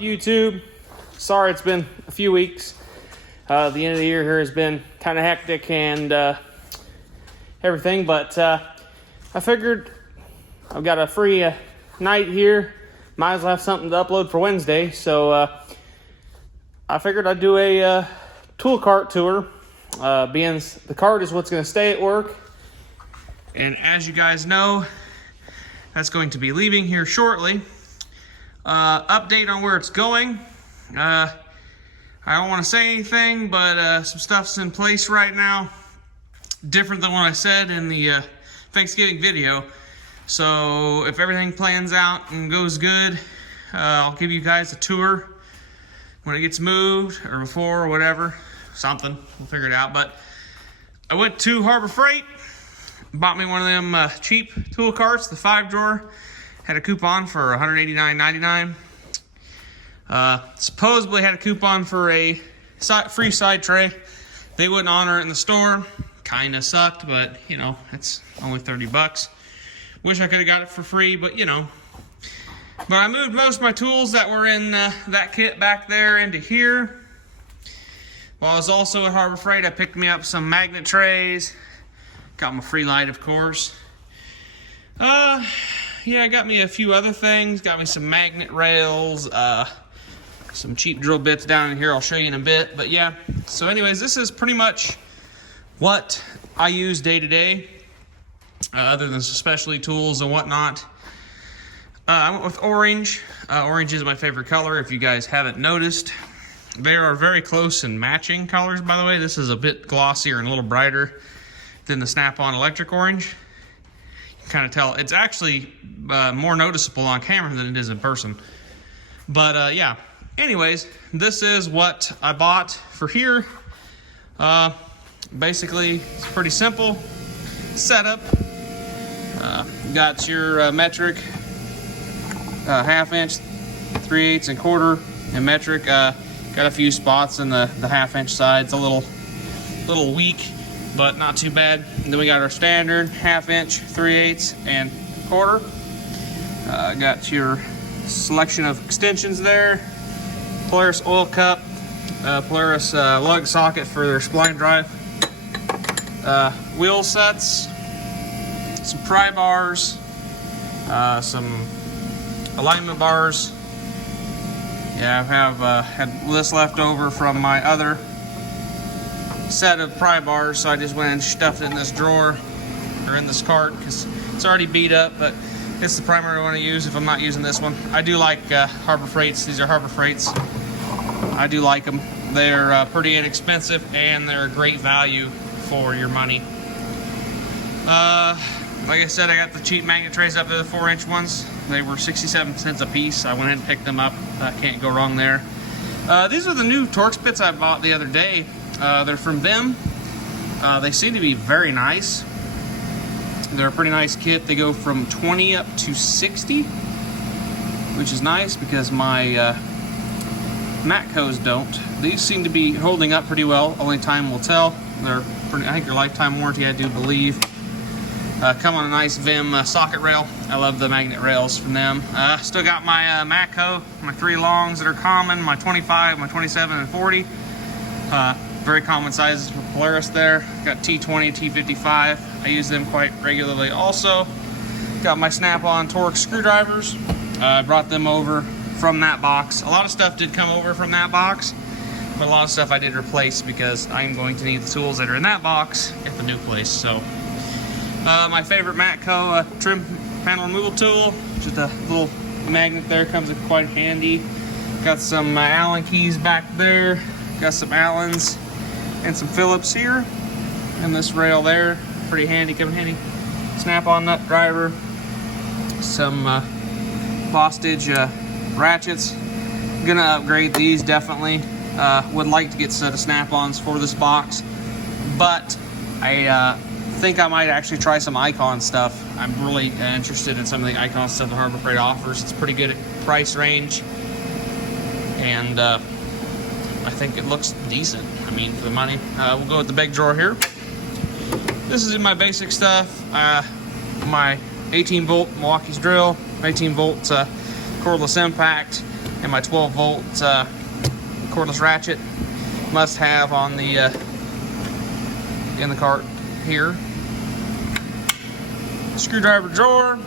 YouTube? Sorry it's been a few weeks. The end of the year here has been kind of hectic and everything, but I figured I've got a free night here. Might as well have something to upload for Wednesday, so I figured I'd do a tool cart tour. Being the cart is what's going to stay at work, and as you guys know, that's going to be leaving here shortly. Update on where it's going. I don't want to say anything, but some stuff's in place right now. Different than what I said in the Thanksgiving video. So if everything plans out and goes good, I'll give you guys a tour when it gets moved, or before, or whatever. Something. We'll figure it out. But I went to Harbor Freight. Bought me one of them cheap tool carts, the 5-drawer. Had a coupon for $189.99. Supposedly had a coupon for a free side tray. They wouldn't honor it in the store. Kinda sucked, but you know, it's only 30 bucks. Wish I could have got it for free, but you know. But I moved most of my tools that were in that kit back there into here. While I was also at Harbor Freight, I picked me up some magnet trays. Got my free light, of course. Yeah, I got me a few other things. Got me some magnet rails, some cheap drill bits down in here. I'll show you in a bit. But yeah, so anyways, this is pretty much what I use day to day, other than some specialty tools and whatnot. I went with orange. Orange is my favorite color, if you guys haven't noticed. They are very close in matching colors, by the way. This is a bit glossier and a little brighter than the Snap-on electric orange. You can kind of tell. It's actually more noticeable on camera than it is in person. But yeah, anyways, this is what I bought for here. Basically, it's pretty simple setup. Got your metric, 1/2 inch, 3/8 and quarter, and metric. Got a few spots in the 1/2 inch side. It's a little weak, but not too bad. And then we got our standard 1/2 inch, 3/8 and quarter. Got your selection of extensions there. Polaris oil cup, Polaris lug socket for their spline drive. Wheel sets, some pry bars, some alignment bars. Yeah, I have had this left over from my other set of pry bars, so I just went and stuffed it in this drawer, or in this cart, because it's already beat up, but it's the primary one I use if I'm not using this one. I do like Harbor Freights. These are Harbor Freights. I do like them. They're pretty inexpensive, and they're a great value for your money. Like I said, I got the cheap magnet trays up there, the 4-inch ones. They were 67 cents a piece. I went ahead and picked them up. Can't go wrong there. These are the new Torx Bits I bought the other day. They're from them. They seem to be very nice. They're a pretty nice kit. They go from 20 up to 60, which is nice because my Matcos don't. These seem to be holding up pretty well. Only time will tell. They're pretty, I think they're lifetime warranty, I do believe. Come on a nice Vim socket rail. I love the magnet rails from them. Still got my Matco, my 3 longs that are common, my 25, my 27, and 40. Very common sizes for Polaris there. Got T20, T55. I use them quite regularly also. Got my Snap-on Torx screwdrivers. I brought them over from that box. A lot of stuff did come over from that box, but a lot of stuff I did replace because I'm going to need the tools that are in that box at the new place. So. My favorite Matco trim panel removal tool, just a little magnet there, comes in quite handy. Got some Allen keys back there, got some Allens and some Phillips here, and this rail there, pretty handy, coming handy. Snap-on nut driver, some Bostage ratchets. Gonna upgrade these definitely. Would like to get a set of Snap-ons for this box, but I think I might actually try some Icon stuff. I'm really interested in some of the Icon stuff that Harbor Freight offers. It's pretty good at price range, and I think it looks decent. I mean, for the money. We'll go with the big drawer here. This is my basic stuff. My 18-volt Milwaukee's drill, 18-volt cordless impact, and my 12-volt cordless ratchet. Must have on the in the cart here. Screwdriver drawer,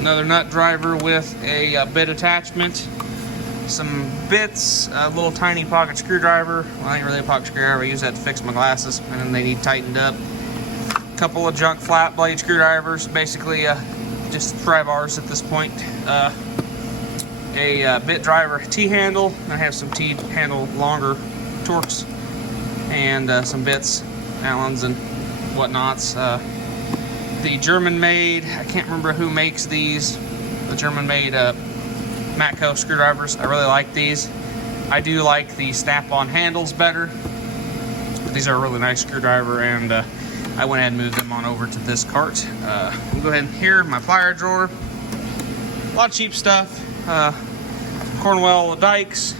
another nut driver with a bit attachment, some bits, a little tiny pocket screwdriver. Well, ain't really a pocket screwdriver, I use that to fix my glasses, and then they need tightened up. A couple of junk flat blade screwdrivers, basically just pry bars at this point. A bit driver T-handle. I have some T-handle longer Torx, and some bits, Allens and whatnots. The German-made, I can't remember who makes these, the German-made Matco screwdrivers. I really like these. I do like the snap-on handles better, but these are a really nice screwdriver, and I went ahead and moved them on over to this cart. We'll go ahead and here, my plier drawer. A lot of cheap stuff. Cornwell dikes.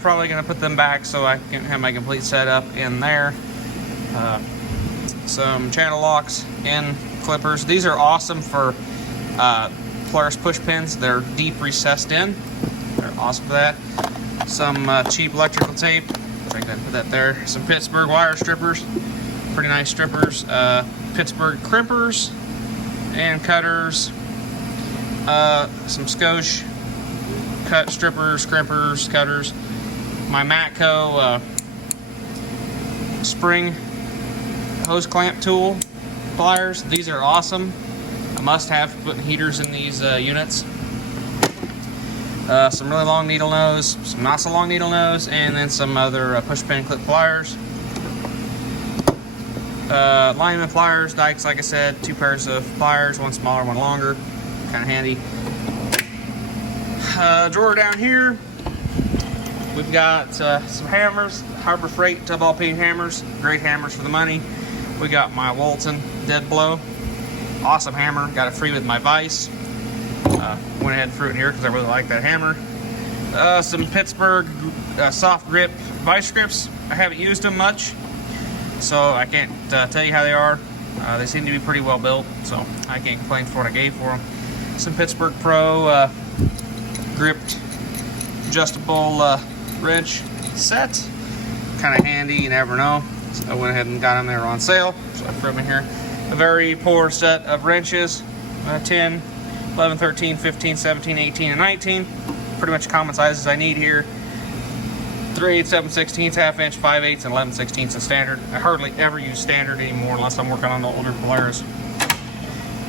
Probably going to put them back so I can have my complete setup in there. Some channel locks and clippers. These are awesome for Polaris push pins. They're deep recessed in. They're awesome for that. Some cheap electrical tape. I can put that there. Some Pittsburgh wire strippers. Pretty nice strippers. Pittsburgh crimpers and cutters. Some Scotch cut strippers, crimpers, cutters. My Matco spring hose clamp tool pliers. These are awesome. A must-have for putting heaters in these units. Some really long needle nose, some not so long needle nose, and then some other push pin clip pliers. Lineman pliers, dikes, like I said, 2 pairs of pliers, one smaller, one longer, kind of handy. Drawer down here, we've got some hammers, Harbor Freight tub-all paint hammers, great hammers for the money. We got my Walton Dead Blow, awesome hammer, got it free with my vise. Went ahead and threw it here because I really like that hammer. Some Pittsburgh soft grip vice grips. I haven't used them much, so I can't tell you how they are. They seem to be pretty well built, so I can't complain for what I gave for them. Some Pittsburgh Pro gripped adjustable wrench set. Kind of handy, you never know. So I went ahead and got them. They were on sale, so I threw them in here. A very poor set of wrenches, 10, 11, 13, 15, 17, 18, and 19. Pretty much common sizes I need here. 3/8, 7/16, ½ inch, 5/8, and 11/16 in standard. I hardly ever use standard anymore unless I'm working on the older Polaris.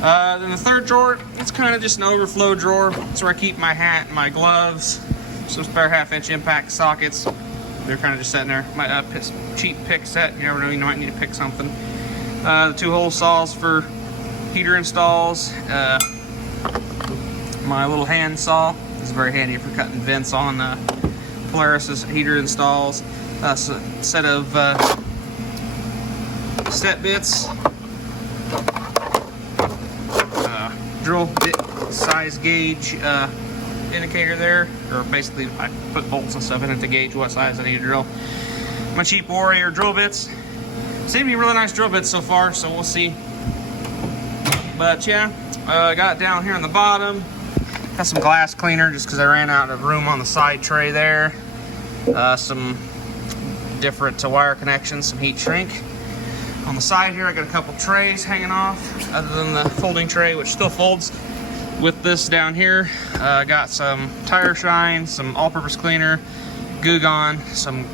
Then the third drawer, it's kind of just an overflow drawer. It's where I keep my hat and my gloves. Some spare ½ inch impact sockets. They're kind of just sitting there. My cheap pick set. You never know, you might need to pick something. The 2-hole saws for heater installs. My little hand saw is very handy for cutting vents on Polaris's heater installs. Set of step bits. Drill bit size gauge indicator there, or basically I put bolts and stuff in it to gauge what size I need to drill. My cheap Warrior drill bits. Seem to be really nice drill bits so far, so we'll see. But yeah, I got down here on the bottom. Got some glass cleaner just because I ran out of room on the side tray there. Some different wire connections, some heat shrink. On the side here, I got a couple trays hanging off, other than the folding tray, which still folds. With this down here, I got some tire shine, some all-purpose cleaner, Goo Gone, some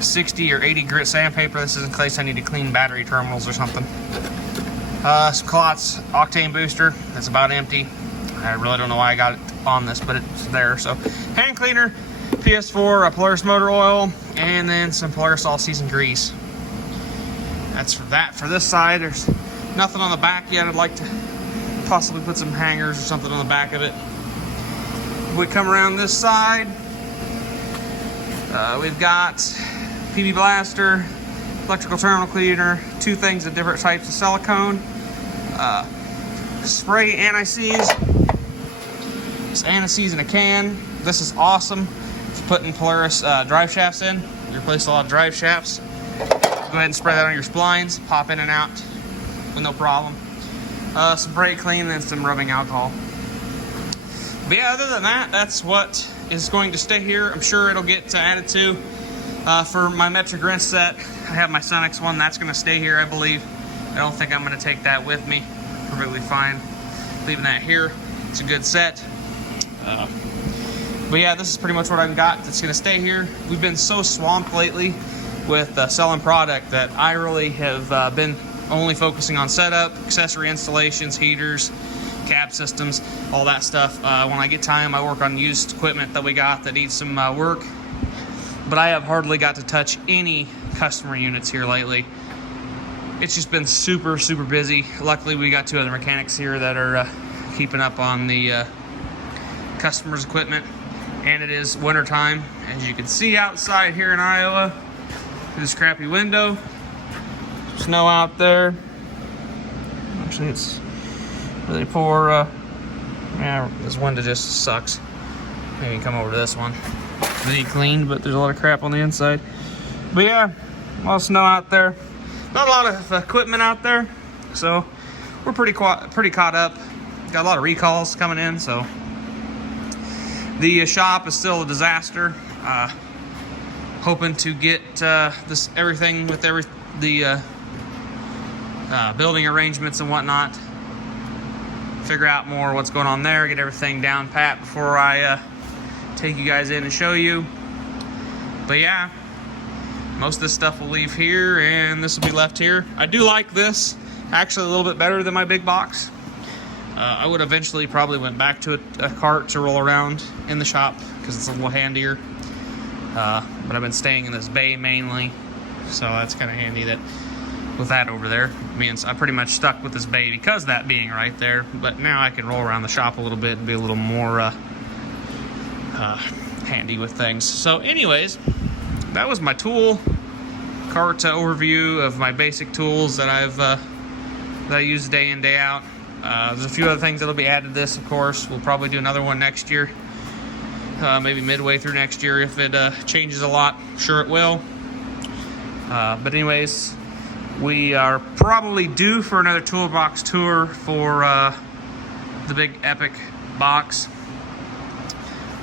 60 or 80 grit sandpaper. This is in case I need to clean battery terminals or something. Some Klotz octane booster. That's about empty. I really don't know why I got it on this, but it's there. So hand cleaner, PS4, Polaris motor oil, and then some Polaris all-season grease. That's for that. For this side, there's nothing on the back yet. I'd like to possibly put some hangers or something on the back of it. We come around this side. We've got PB blaster, electrical terminal cleaner, 2 things of different types of silicone, spray anti-seize. It's anti-seize in a can. This is awesome for putting Polaris drive shafts in. You replace a lot of drive shafts. Go ahead and spray that on your splines, pop in and out with no problem. Some brake clean and some rubbing alcohol. But yeah, other than that, that's what is going to stay here. I'm sure it'll get added to for my metric wrench set. I have my Sunex one. That's going to stay here, I believe. I don't think I'm going to take that with me. Perfectly fine leaving that here. It's a good set. But yeah, this is pretty much what I've got that's going to stay here. We've been so swamped lately with selling product that I really have been only focusing on setup, accessory installations, heaters, cab systems, all that stuff. When I get time, I work on used equipment that we got that needs some work. But I have hardly got to touch any customer units here lately. It's just been super, super busy. Luckily, we got 2 other mechanics here that are keeping up on the customers' equipment. And it is winter time, as you can see outside here in Iowa. This crappy window. Snow out there. Actually, it's really poor. Yeah, this window just sucks. Maybe come over to this one. Really cleaned, but there's a lot of crap on the inside. But yeah, a lot of snow out there. Not a lot of equipment out there, so we're pretty caught up. Got a lot of recalls coming in, so the shop is still a disaster. Hoping to get everything with the building arrangements and whatnot. Figure out more what's going on there. Get everything down pat before I take you guys in and show you. But yeah, most of this stuff will leave here, and this will be left here. I do like this actually a little bit better than my big box. I would eventually probably went back to a cart to roll around in the shop because it's a little handier. But I've been staying in this bay mainly, so that's kind of handy that with that over there means I'm pretty much stuck with this bay because of that being right there. But now I can roll around the shop a little bit and be a little more handy with things. So anyways, that was my tool cart overview of my basic tools that I use day in, day out. There's a few other things that'll be added to this, of course. We'll probably do another one next year. Maybe midway through next year if it changes a lot. Sure it will. But anyways, we are probably due for another toolbox tour for the big epic box.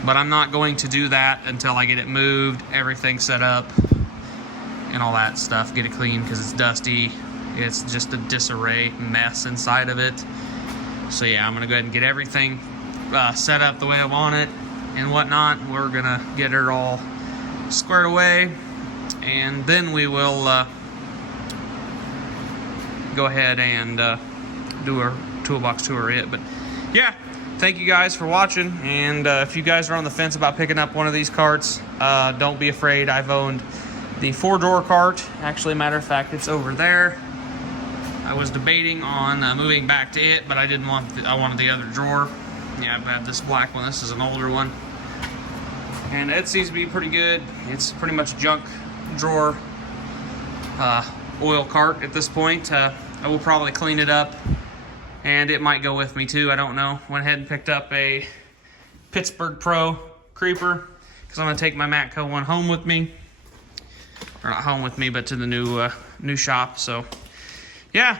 But I'm not going to do that until I get it moved, everything set up, and all that stuff. Get it clean because it's dusty. It's just a disarray mess inside of it. So yeah, I'm going to go ahead and get everything set up the way I want it and whatnot. We're going to get it all squared away, and then we will go ahead and do our toolbox tour of it. But yeah, thank you guys for watching, and if you guys are on the fence about picking up one of these carts, don't be afraid. I've owned the 4-door cart. Actually, matter of fact, it's over there. I was debating on moving back to it, but I didn't want I wanted the other drawer. Yeah, I've had this black one. This is an older one, and it seems to be pretty good. It's pretty much a junk drawer oil cart at this point. I will probably clean it up, and it might go with me too. I don't know. Went ahead and picked up a Pittsburgh Pro creeper because I'm going to take my Matco one home with me. Or not home with me, but to the new shop. So yeah,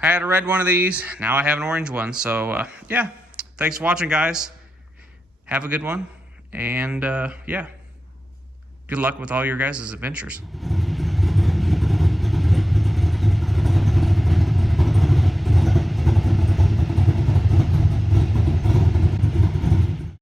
I had a red one of these. Now I have an orange one. So yeah, thanks for watching, guys. Have a good one, and yeah, good luck with all your guys' adventures.